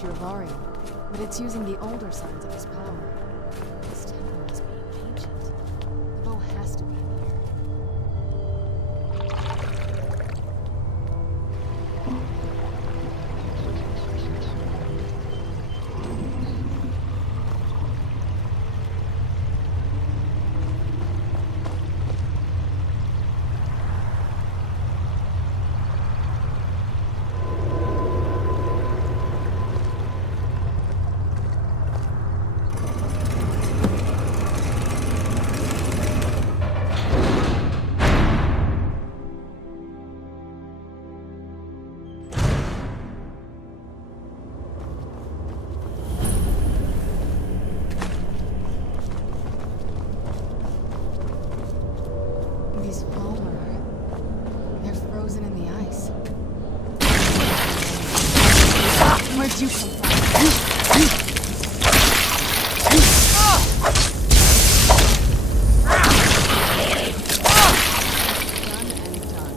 statue of Ariel, but it's using the older signs of his power. This temple must be ancient. The bow has to be in here. These Falmer, they're frozen in the ice. Where'd you come from? Done and done.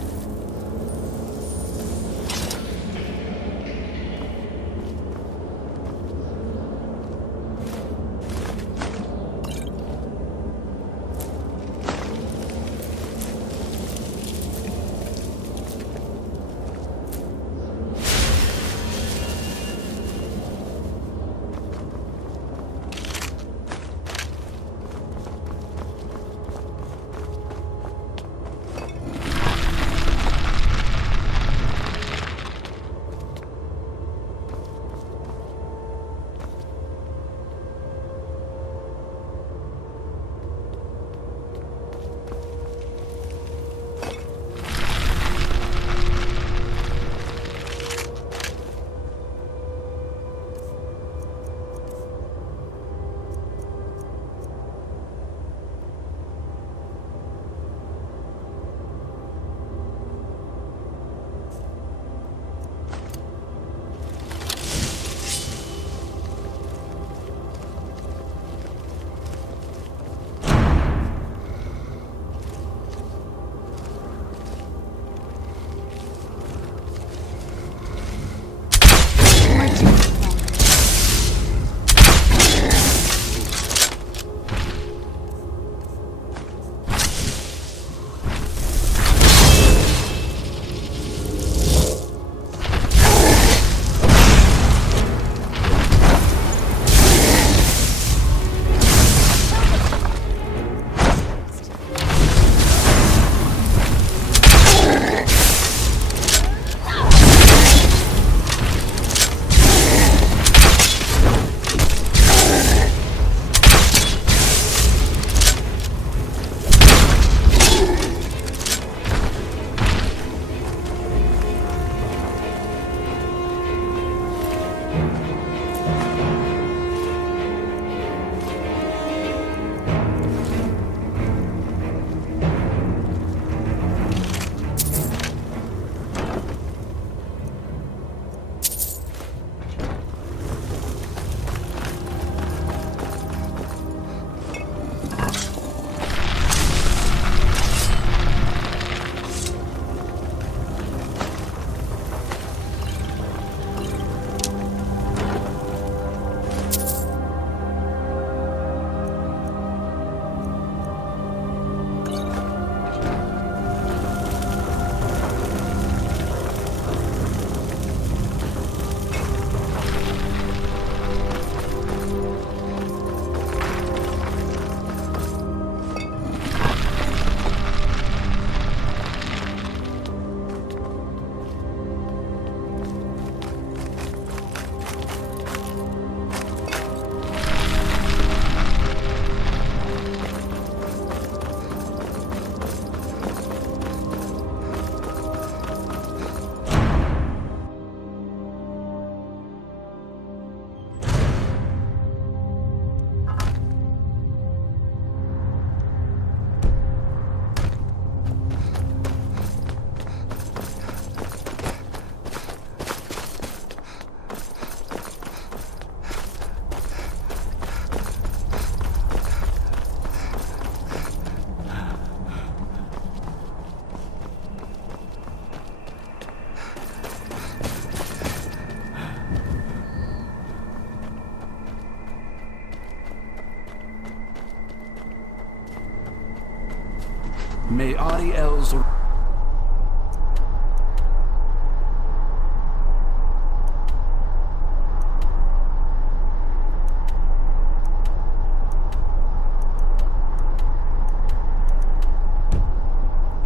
May Ariel's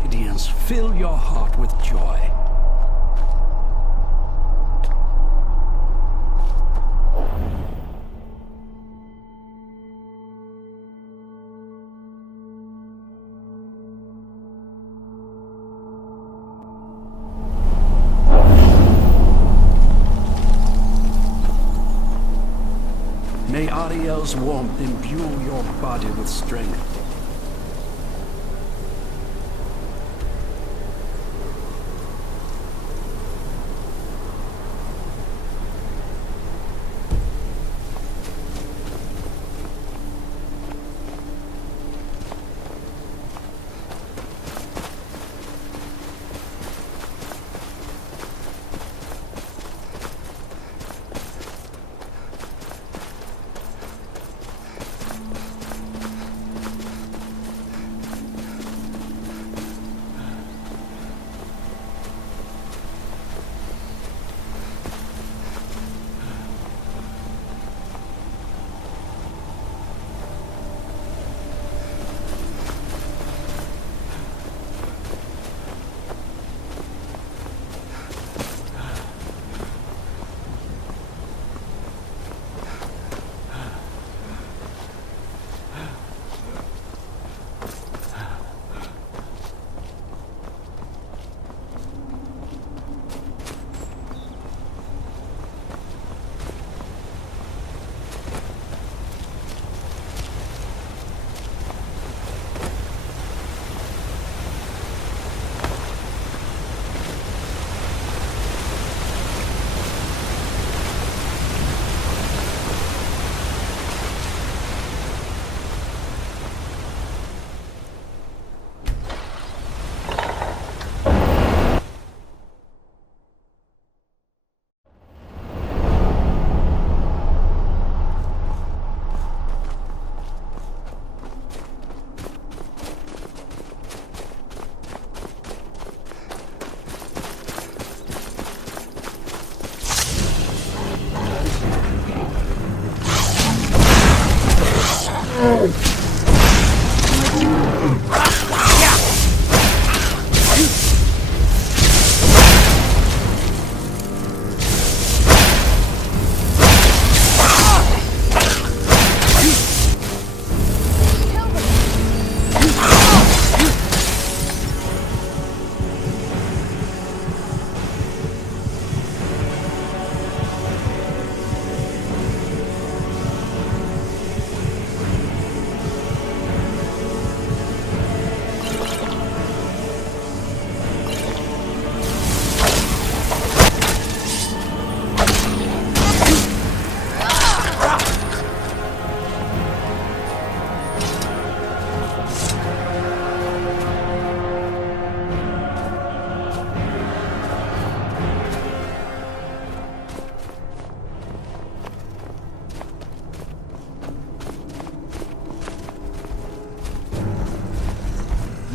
radiance fill your heart with joy. May Ariel's warmth imbue your body with strength.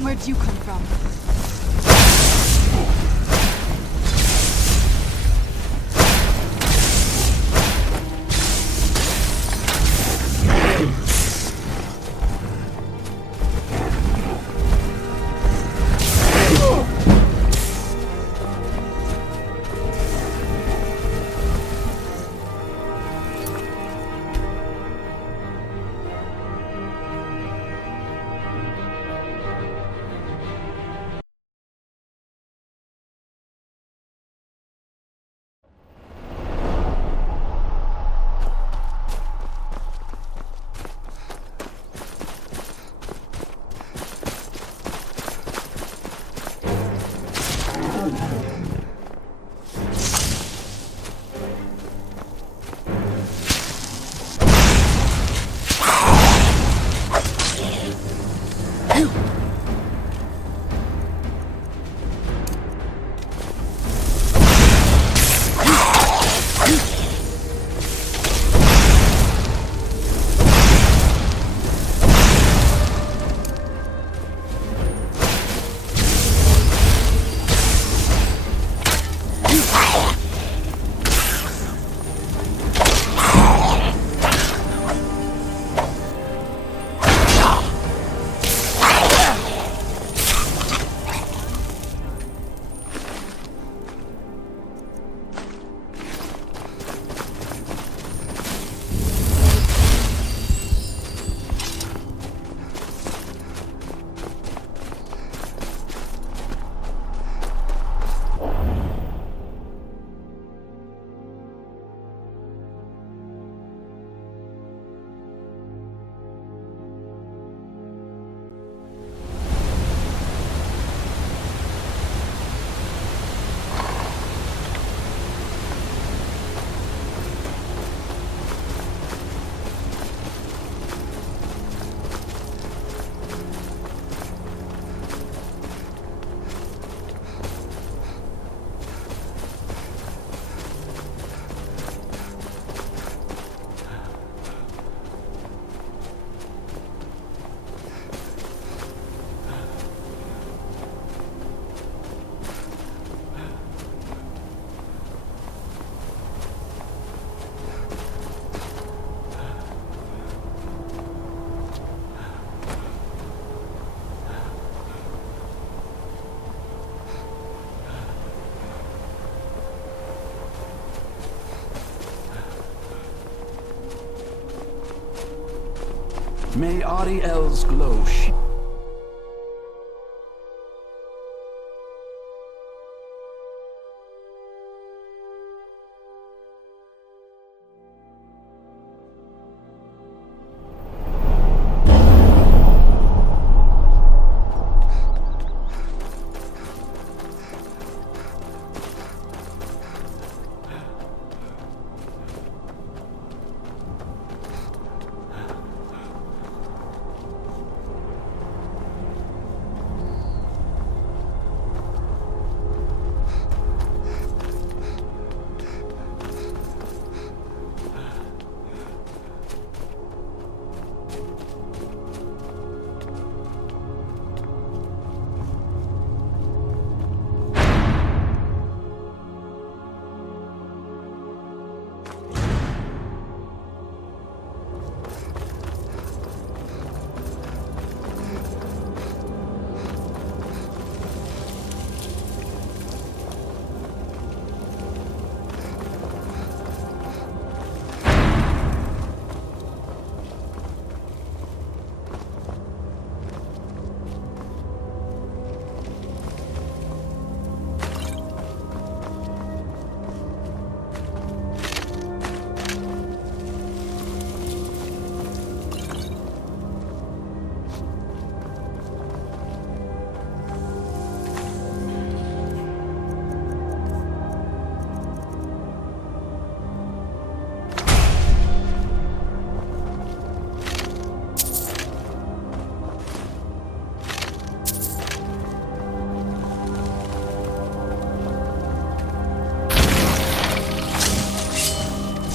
Where'd you come from? May Ariel's glow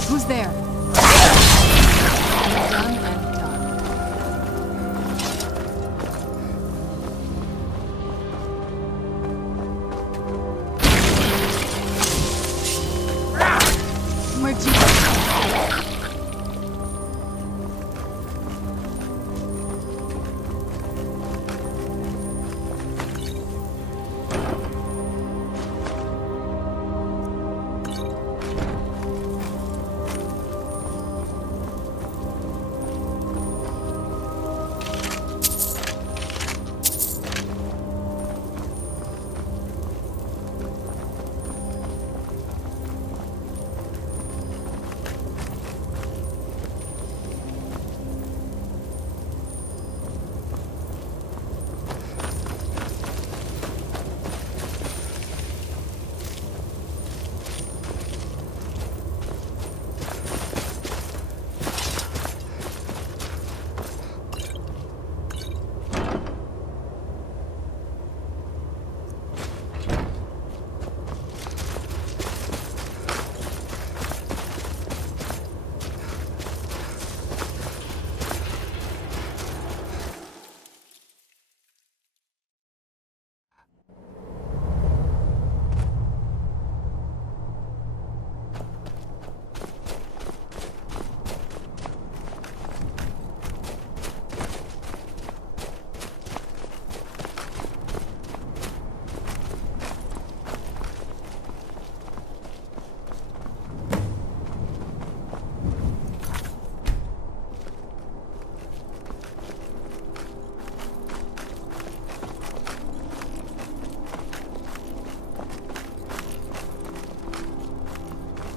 Who's there? Done and done. Where'd you go?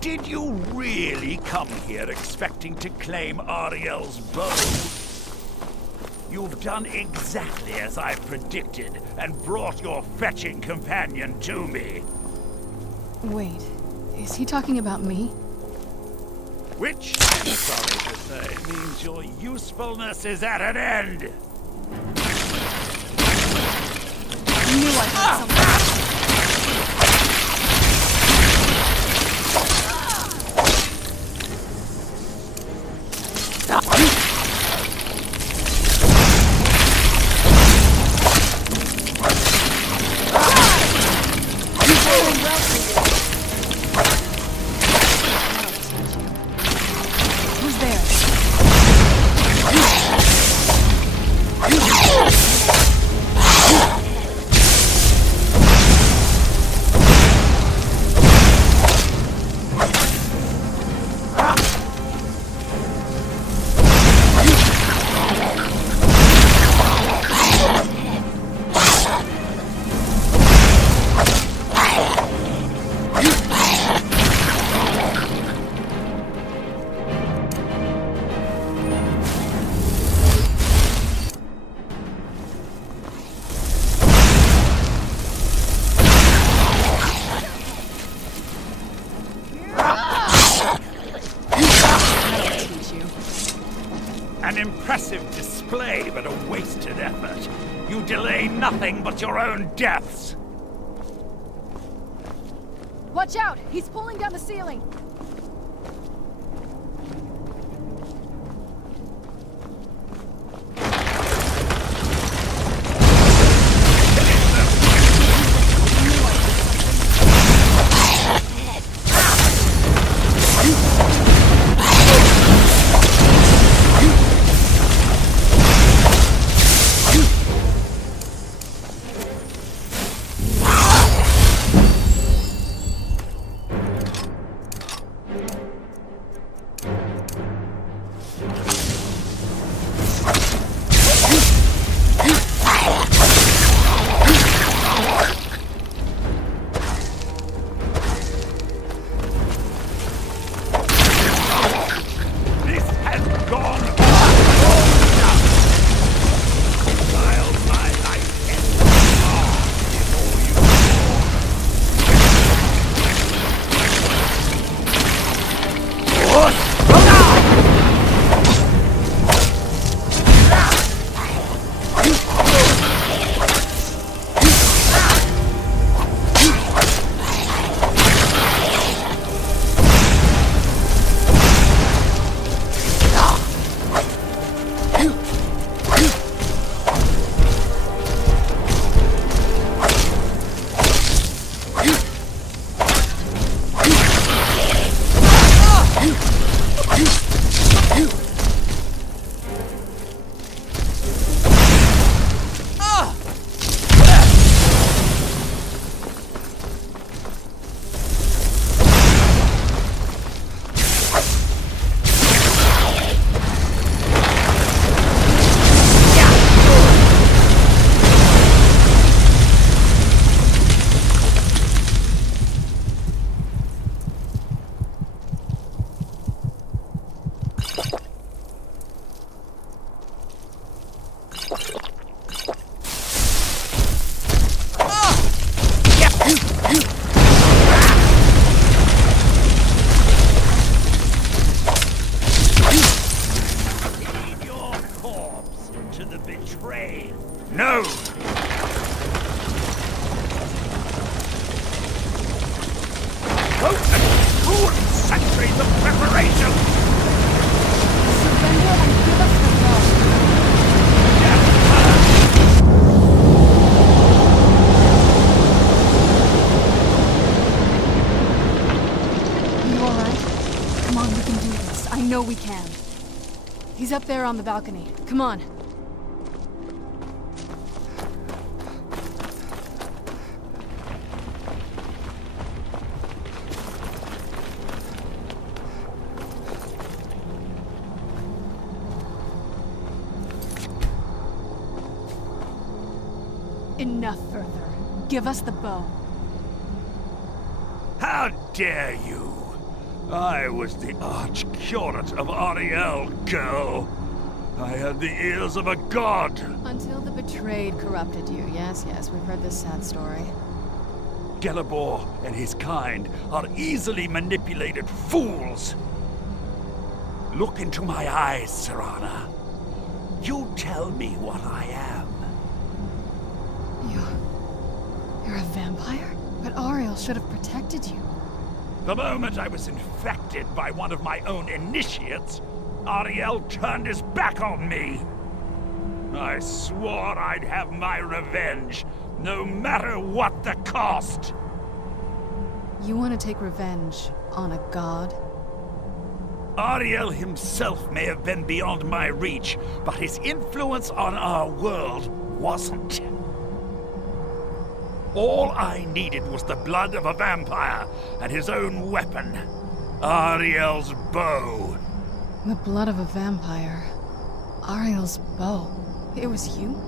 Did you really come here expecting to claim Ariel's bow? You've done exactly as I predicted and brought your fetching companion to me. Wait, is he talking about me? Which, I'm sorry to say, means your usefulness is at an end. I knew I had something. Who's there? impressive display, but a wasted effort. You delay nothing but your own deaths. Watch out! He's pulling down the ceiling! No! Good centuries of preparation! Surrender and give us the bow. You alright? Come on, we can do this. I know we can. He's up there on the balcony. Come on. Enough further. Give us the bow. How dare you! I was the arch-curate of Ariel, girl. I had the ears of a god. Until the betrayed corrupted you. Yes, we've heard this sad story. Gelibor and his kind are easily manipulated fools. Look into my eyes, Serana. You tell me what I am. You're a vampire? But Ariel should have protected you. The moment I was infected by one of my own initiates, Ariel turned his back on me. I swore I'd have my revenge, no matter what the cost. You want to take revenge on a god? Ariel himself may have been beyond my reach, but his influence on our world wasn't. All I needed was the blood of a vampire and his own weapon, Ariel's bow. The blood of a vampire. Ariel's bow. It was you?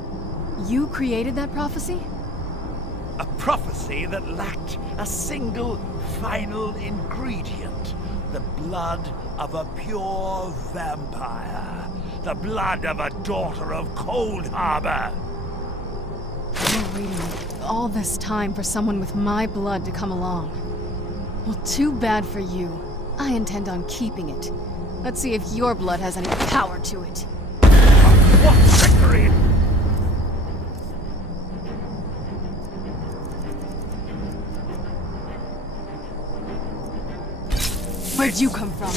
You created that prophecy? A prophecy that lacked a single final ingredient. The blood of a pure vampire. The blood of a daughter of Cold Harbor. You're waiting all this time for someone with my blood to come along. Well, too bad for you. I intend on keeping it. Let's see if your blood has any power to it. Where'd you come from?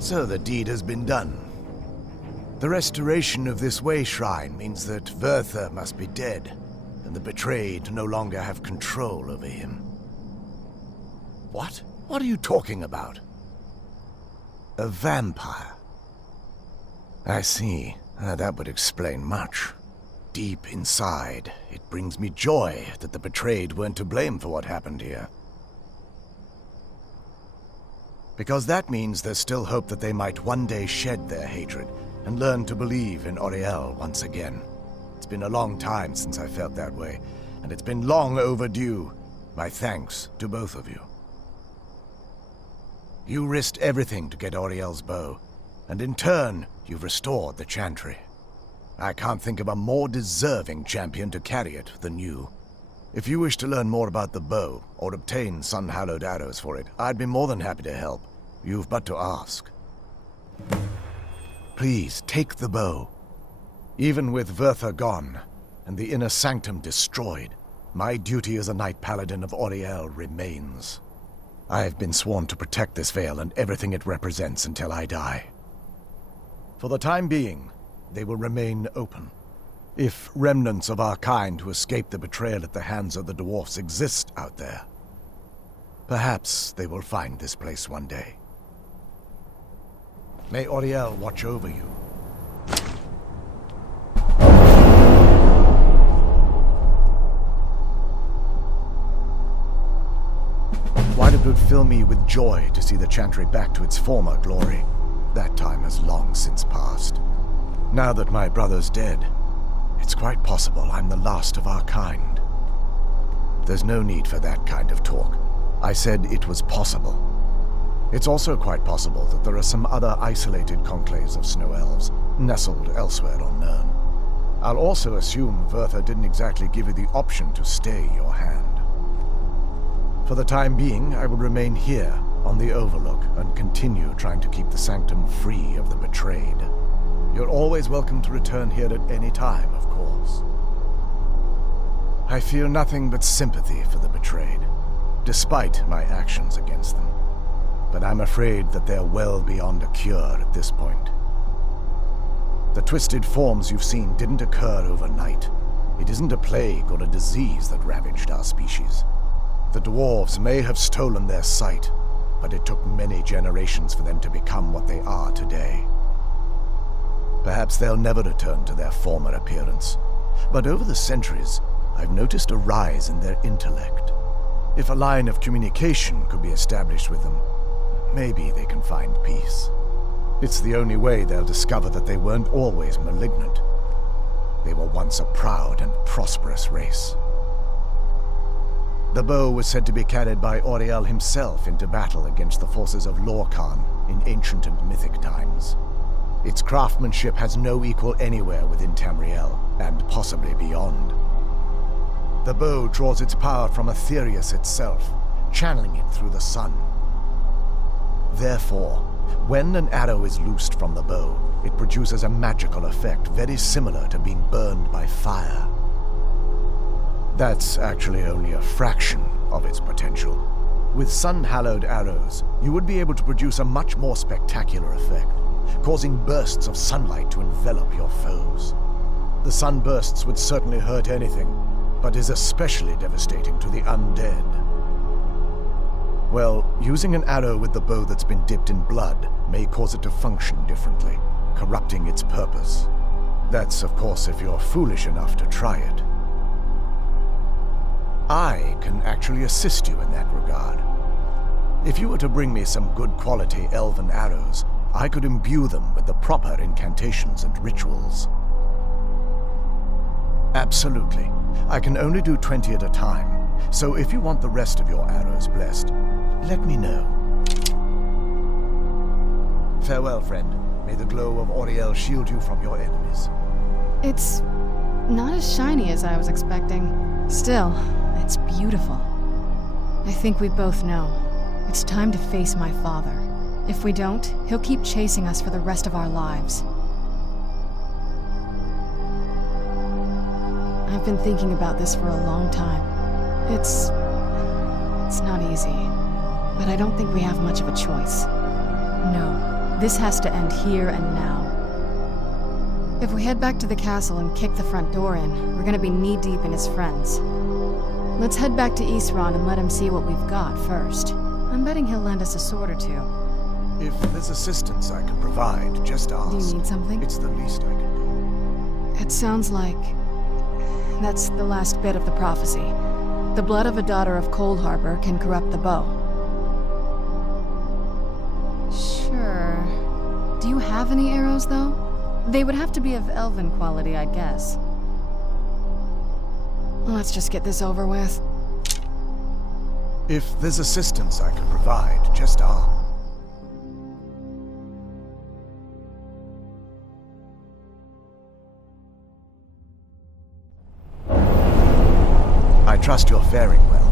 So the deed has been done. The restoration of this way shrine means that Verther must be dead, and the betrayed no longer have control over him. What? What are you talking about? A vampire? I see. That would explain much. Deep inside, it brings me joy that the betrayed weren't to blame for what happened here. Because that means there's still hope that they might one day shed their hatred and learn to believe in Auriel once again. It's been a long time since I felt that way, and it's been long overdue. My thanks to both of you. You risked everything to get Auriel's bow, and in turn, you've restored the Chantry. I can't think of a more deserving champion to carry it than you. If you wish to learn more about the bow, or obtain sun-hallowed arrows for it, I'd be more than happy to help. You've but to ask. Please, take the bow. Even with Verther gone, and the inner sanctum destroyed, my duty as a Knight Paladin of Auriel remains. I have been sworn to protect this veil and everything it represents until I die. For the time being, they will remain open. If remnants of our kind who escaped the betrayal at the hands of the dwarfs exist out there, perhaps they will find this place one day. May Auriel watch over you. While it would fill me with joy to see the Chantry back to its former glory, that time has long since passed. Now that my brother's dead, it's quite possible I'm the last of our kind. There's no need for that kind of talk. I said it was possible. It's also quite possible that there are some other isolated conclaves of snow elves, nestled elsewhere on Nirn. I'll also assume Verther didn't exactly give you the option to stay your hand. For the time being, I will remain here, on the Overlook, and continue trying to keep the Sanctum free of the betrayed. You're always welcome to return here at any time, of course. I feel nothing but sympathy for the betrayed, despite my actions against them. But I'm afraid that they're well beyond a cure at this point. The twisted forms you've seen didn't occur overnight. It isn't a plague or a disease that ravaged our species. The dwarves may have stolen their sight, but it took many generations for them to become what they are today. Perhaps they'll never return to their former appearance, but over the centuries, I've noticed a rise in their intellect. If a line of communication could be established with them, maybe they can find peace. It's the only way they'll discover that they weren't always malignant. They were once a proud and prosperous race. The bow was said to be carried by Auriel himself into battle against the forces of Lorcan in ancient and mythic times. Its craftsmanship has no equal anywhere within Tamriel, and possibly beyond. The bow draws its power from Aetherius itself, channeling it through the sun. Therefore, when an arrow is loosed from the bow, it produces a magical effect very similar to being burned by fire. That's actually only a fraction of its potential. With sun-hallowed arrows, you would be able to produce a much more spectacular effect. causing bursts of sunlight to envelop your foes. The sunbursts would certainly hurt anything, but is especially devastating to the undead. Well, using an arrow with the bow that's been dipped in blood may cause it to function differently, corrupting its purpose. That's, of course, if you're foolish enough to try it. I can actually assist you in that regard. If you were to bring me some good quality elven arrows, I could imbue them with the proper incantations and rituals. Absolutely. I can only do 20 at a time, so if you want the rest of your arrows blessed, let me know. Farewell, friend. May the glow of Auriel shield you from your enemies. It's not as shiny as I was expecting. Still, it's beautiful. I think we both know. It's time to face my father. If we don't, he'll keep chasing us for the rest of our lives. I've been thinking about this for a long time. It's not easy, but I don't think we have much of a choice. No, this has to end here and now. If we head back to the castle and kick the front door in, we're gonna be knee-deep in his friends. Let's head back to Isran and let him see what we've got first. I'm betting he'll lend us a sword or two. If there's assistance I can provide, just ask. Do you need something? It's the least I can do. It sounds like that's the last bit of the prophecy. The blood of a daughter of Cold Harbor can corrupt the bow. Sure. Do you have any arrows, though? They would have to be of elven quality, I guess. Let's just get this over with. If there's assistance I can provide, just ask. I trust you're faring well.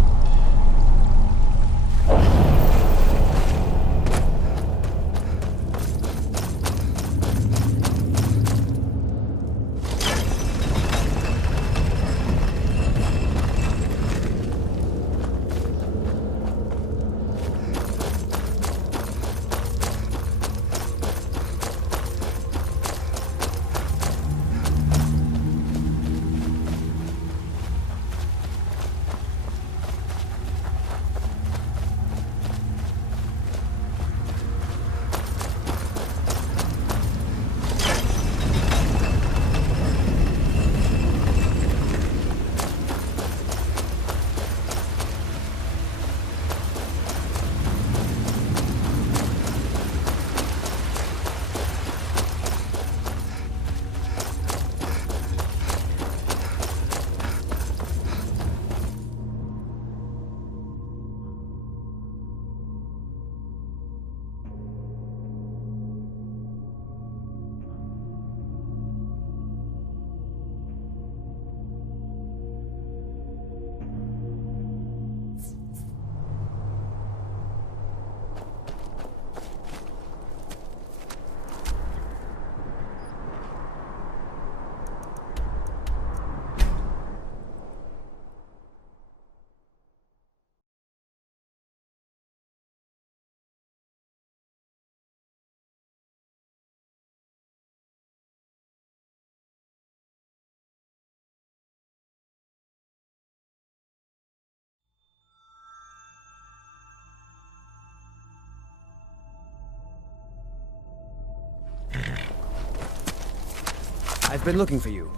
I've been looking for you.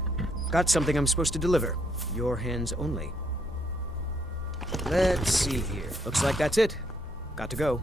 Got something I'm supposed to deliver. Your hands only. Let's see here. Looks like that's it. Got to go.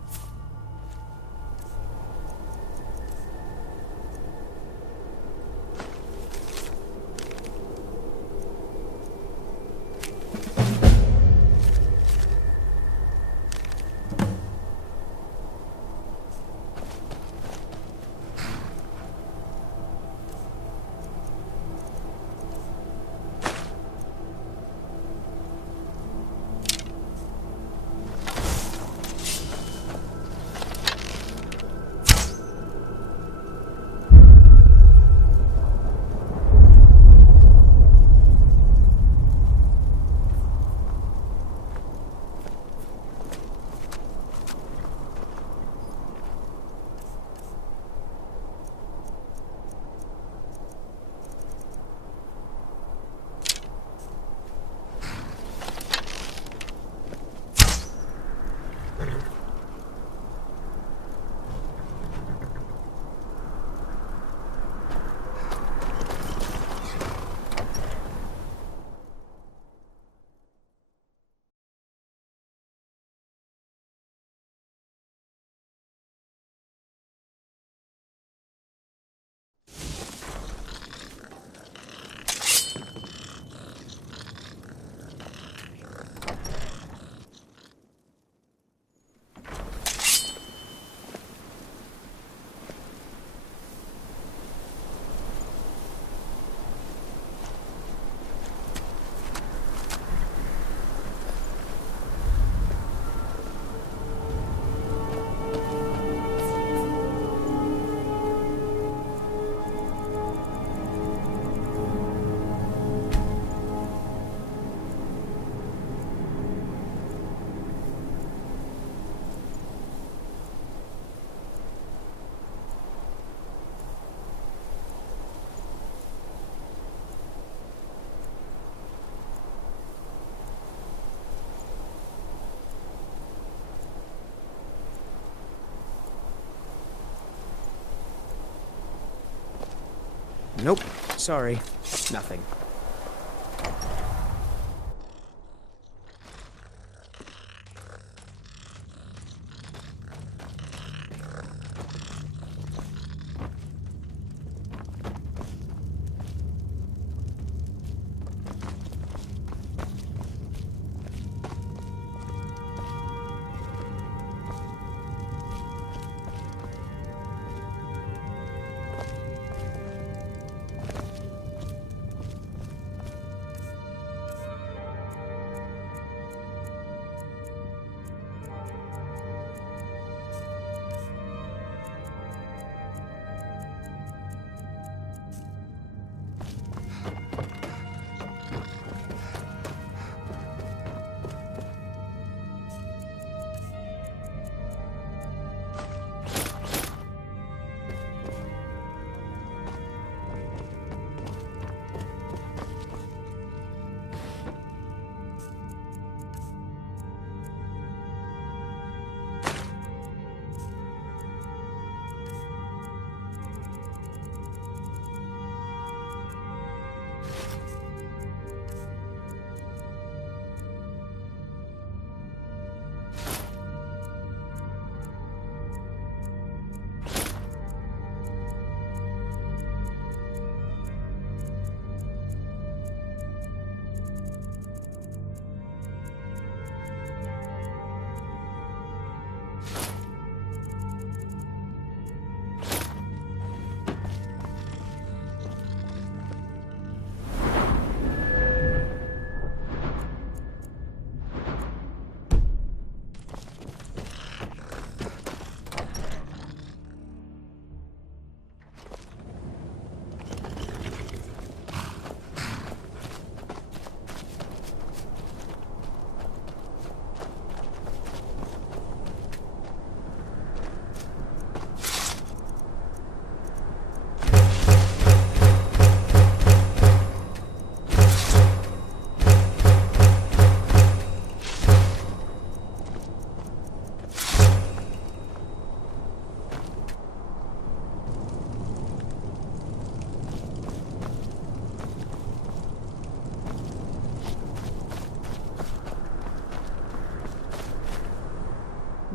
Nope. Sorry. Nothing.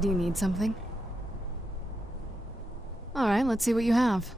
Do you need something? Alright, let's see what you have.